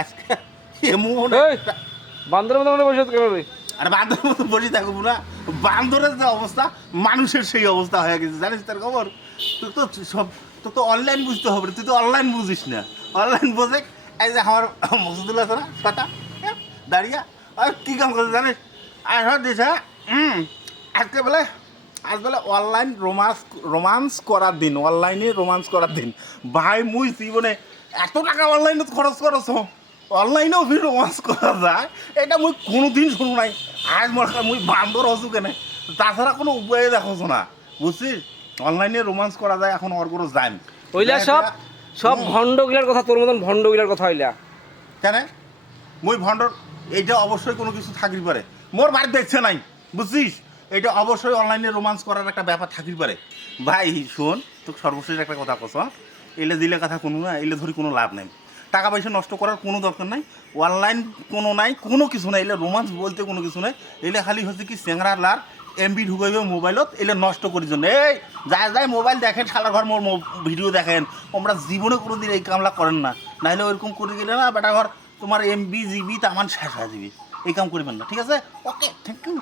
আজকে এমন বান্দরের মতো বসে কেন রে? আরে বান্দরের মতো বসে থাকবো না, বান্দরের যে অবস্থা মানুষের সেই অবস্থা হয়ে গেছে, জানিস তার খবর? তুই তো সব তো তো অনলাইন বুঝতে হবে, তুই তো অনলাইন বুঝিস না। অনলাইন বোঝে এই যে আমার মসজিদুল আছে না কথা দাঁড়িয়ে আর কী কাম করছে জানিস? আর দিছে আজকে বলে আজ বলে অনলাইন রোমান্স করার দিন, অনলাইনে রোমান্স করার দিন। ভাই মুই জীবনে এত টাকা অনলাইনে খরচ করছ, অনলাইনেও ফির রোমান্স করা যায় এটা মুই কোনোদিন শুনো নাই। আজ মনে কর মুই বান্দর হসু কেনে, তাছাড়া কোনো উপায়ে দেখোছ না, বুঝছিস? অনলাইনে রোমান্স করা যায় এখন ওর কোনো যায় ওইলা সব ভণ্ডগিলার কথা, তোর মতন ভণ্ডগিলার কথা হইলা কেন? মুই ভণ্ডর এইটা অবশ্যই কোনো কিছু থাকতে পারে, মোর বাড়ি দেখছে নাই, বুঝছিস? এটা অবশ্যই অনলাইনে রোমান্স করার একটা ব্যাপার থাকতে পারে। ভাই শোন, তোকে সর্বশেষ একটা কথা কছ, এলে দিলে কথা কোনো না, এলে ধরি কোনো লাভ নেই, টাকা পয়সা নষ্ট করার কোনো দরকার নাই, অনলাইন কোনো নাই, কোনো কিছু নাই, এলে রোমান্স বলতে কোনো কিছু নাই। এলে খালি হচ্ছে কি চেংরা লার এমবি ঢুকাইবে মোবাইলত, এলে নষ্ট করার জন্য। এই যাই মোবাইল দেখেন, সারা ঘর মোর ভিডিও দেখেন, তোমরা জীবনে কোনো দিন এই কামলা করেন না, নাহলে ওইরকম করে গেলে না বেটা ঘর তোমার এমবি জিবি তামান শেষ হয়ে যাবে। এই কাম করবেন না, ঠিক আছে? ওকে, থ্যাংক ইউ।